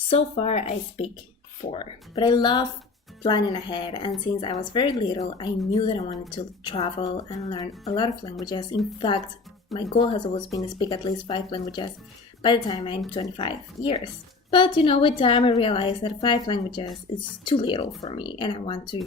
So far, I speak 4, but I love planning ahead. And since I was very little, I knew that I wanted to travel and learn a lot of languages. In fact, my goal has always been to speak at least 5 languages by the time I'm 25 years. But with time, I realized that 5 languages is too little for me, and I want to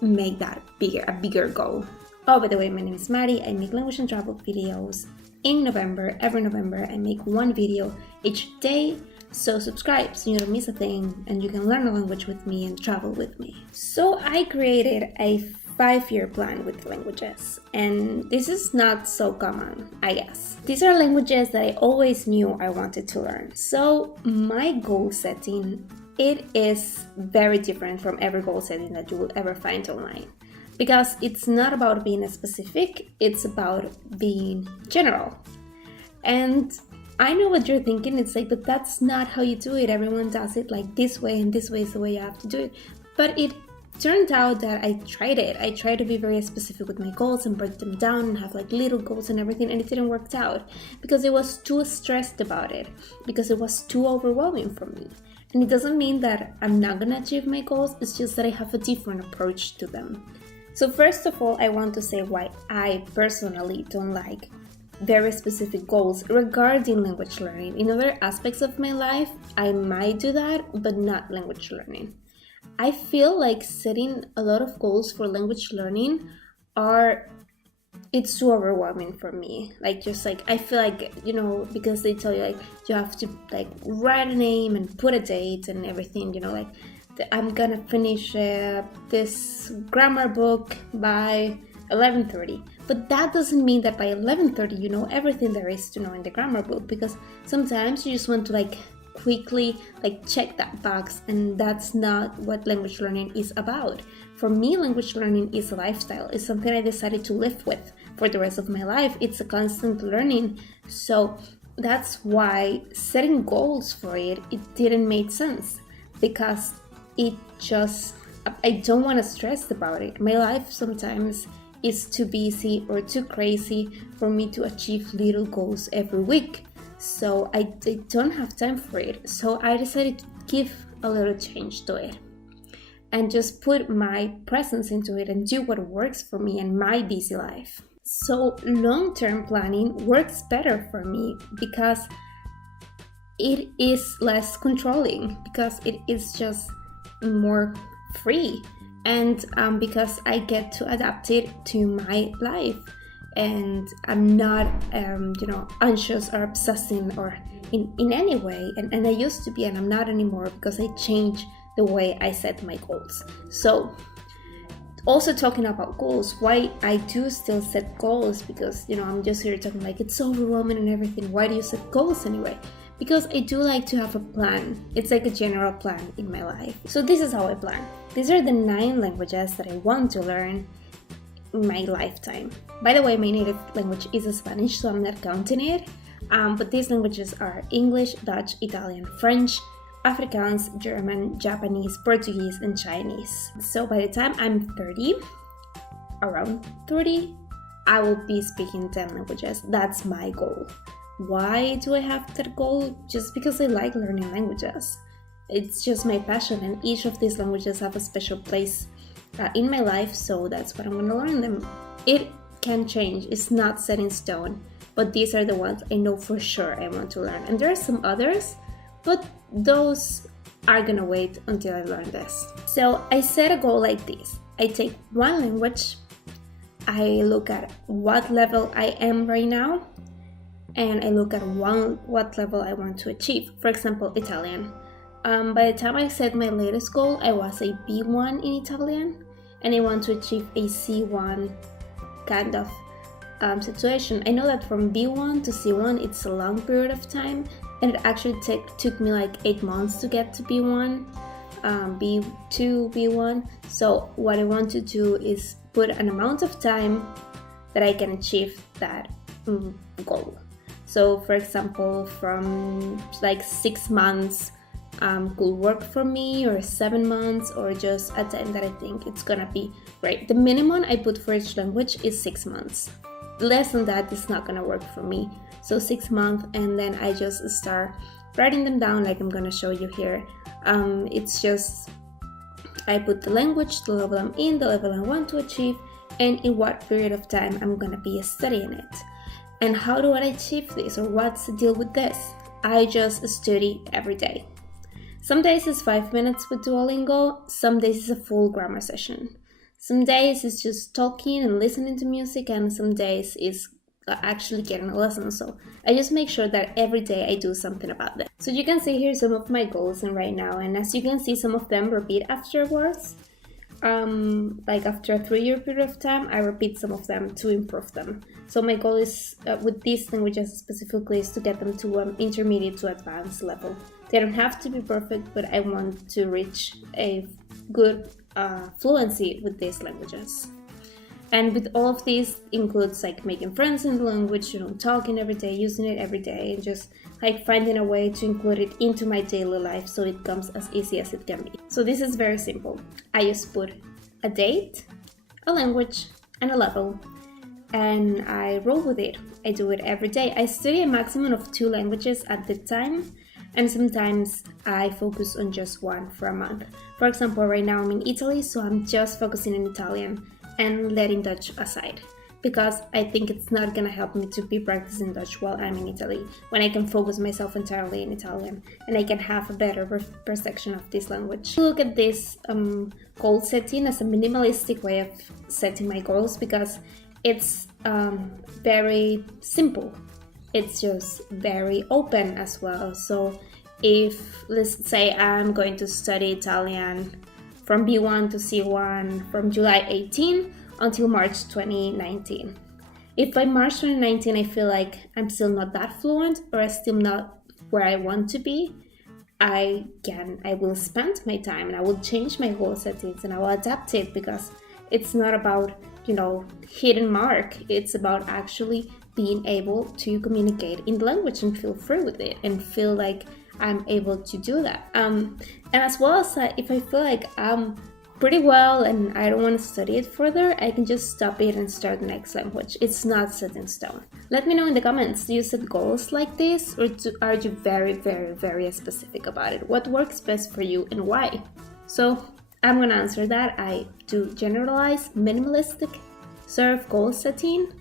make that a bigger goal. Oh, by the way, my name is Maddie. I make language and travel videos in November. Every November, I make one video each day. So subscribe so you don't miss a thing and you can learn a language with me and travel with me. So I created a 5-year plan with languages, and this is not so common, I guess. These are languages that I always knew I wanted to learn. So my goal setting, it is very different from every goal setting that you will ever find online. Because it's not about being specific, it's about being general. And I know what you're thinking, it's like, but that's not how you do it. Everyone does it like this way, and this way is the way you have to do it. But it turned out that I tried it. I tried to be very specific with my goals and break them down and have like little goals and everything, and it didn't work out because I was too stressed about it, because it was too overwhelming for me. And it doesn't mean that I'm not gonna achieve my goals, it's just that I have a different approach to them. So first of all, I want to say why I personally don't like very specific goals regarding language learning. In other aspects of my life, I might do that, but not language learning. I feel like setting a lot of goals for language learning it's too overwhelming for me. Like, just like, I feel like, because they tell you like you have to like write a name and put a date and everything, like I'm gonna finish this grammar book by 11:30. But that doesn't mean that by 11:30 you know everything there is to know in the grammar book, because sometimes you just want to like quickly like check that box, and that's not what language learning is about. For me, language learning is a lifestyle. It's something I decided to live with for the rest of my life. It's a constant learning. So that's why setting goals for it didn't make sense, because I don't want to stress about it. My life sometimes is too busy or too crazy for me to achieve little goals every week. So I don't have time for it. So I decided to give a little change to it and just put my presence into it and do what works for me and my busy life. So long-term planning works better for me because it is less controlling, because it is just more free, and because I get to adapt it to my life, and I'm not anxious or obsessing or in any way, and I used to be, and I'm not anymore, because I changed the way I set my goals. So also talking about goals, why I do still set goals, because I'm just here talking like it's so overwhelming and everything. Why do you set goals anyway? Because I do like to have a plan. It's like a general plan in my life. So this is how I plan. These are the 9 languages that I want to learn in my lifetime. By the way, my native language is Spanish, so I'm not counting it. But these languages are English, Dutch, Italian, French, Afrikaans, German, Japanese, Portuguese, and Chinese. So by the time I'm around 30, I will be speaking 10 languages. That's my goal. Why do I have that goal? Just because I like learning languages. It's just my passion, and each of these languages have a special place in my life, so that's what I'm going to learn them. It can change. It's not set in stone, but these are the ones I know for sure I want to learn. And there are some others, but those are going to wait until I learn this. So I set a goal like this. I take one language, I look at what level I am right now, and I look at what level I want to achieve. For example, Italian. By the time I set my latest goal, I was a B1 in Italian, and I want to achieve a C1 kind of situation. I know that from B1 to C1, it's a long period of time, and it actually took me like 8 months to get to B1, B2, B1. So what I want to do is put an amount of time that I can achieve that goal. So for example, from like 6 months could work for me, or 7 months, or just a time that I think it's gonna be great. The minimum I put for each language is 6 months. Less than that is not gonna work for me. So 6 months, and then I just start writing them down like I'm gonna show you here. It's just I put the language, the level I'm in, the level I want to achieve, and in what period of time I'm gonna be studying it. And how do I achieve this, or what's the deal with this? I just study every day. Some days it's 5 minutes with Duolingo, some days it's a full grammar session. Some days it's just talking and listening to music, and some days it's actually getting a lesson. So I just make sure that every day I do something about that. So you can see here some of my goals and right now, and as you can see, some of them repeat afterwards. Like after a 3-year period of time, I repeat some of them to improve them. So my goal is with these languages specifically is to get them to intermediate to advanced level. They don't have to be perfect, but I want to reach a good fluency with these languages. And with all of these includes like making friends in the language, talking every day, using it every day, and just like finding a way to include it into my daily life so it comes as easy as it can be. So this is very simple. I just put a date, a language, and a level, and I roll with it. I do it every day. I study a maximum of 2 languages at the time, and sometimes I focus on just one for a month. For example, right now I'm in Italy, so I'm just focusing on Italian and letting Dutch aside, because I think it's not gonna help me to be practicing Dutch while I'm in Italy, when I can focus myself entirely in Italian and I can have a better perception of this language. Look at this goal setting as a minimalistic way of setting my goals, because it's very simple. It's just very open as well. So if, let's say, I'm going to study Italian from B1 to C1 from July 18 until March 2019. If by March 2019 I feel like I'm still not that fluent, or I'm still not where I want to be, I will spend my time and I will change my goal settings and I will adapt it, because it's not about, hidden mark. It's about actually being able to communicate in the language and feel free with it and feel like I'm able to do that. And as well as that, if I feel like I'm pretty well and I don't want to study it further, I can just stop it and start the next language. It's not set in stone. Let me know in the comments, do you set goals like this, or are you very, very, very specific about it? What works best for you and why? So I'm gonna answer that. I do generalize minimalistic sort of goal setting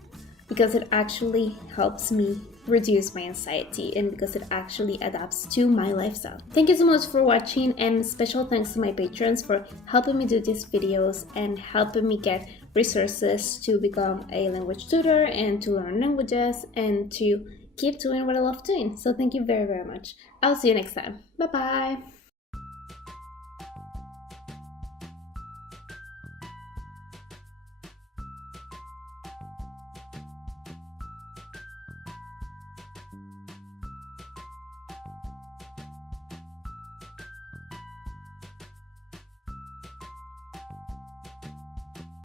because it actually helps me reduce my anxiety and because it actually adapts to my lifestyle. Thank you so much for watching, and special thanks to my patrons for helping me do these videos and helping me get resources to become a language tutor and to learn languages and to keep doing what I love doing. So thank you very, very much. I'll see you next time. Bye bye.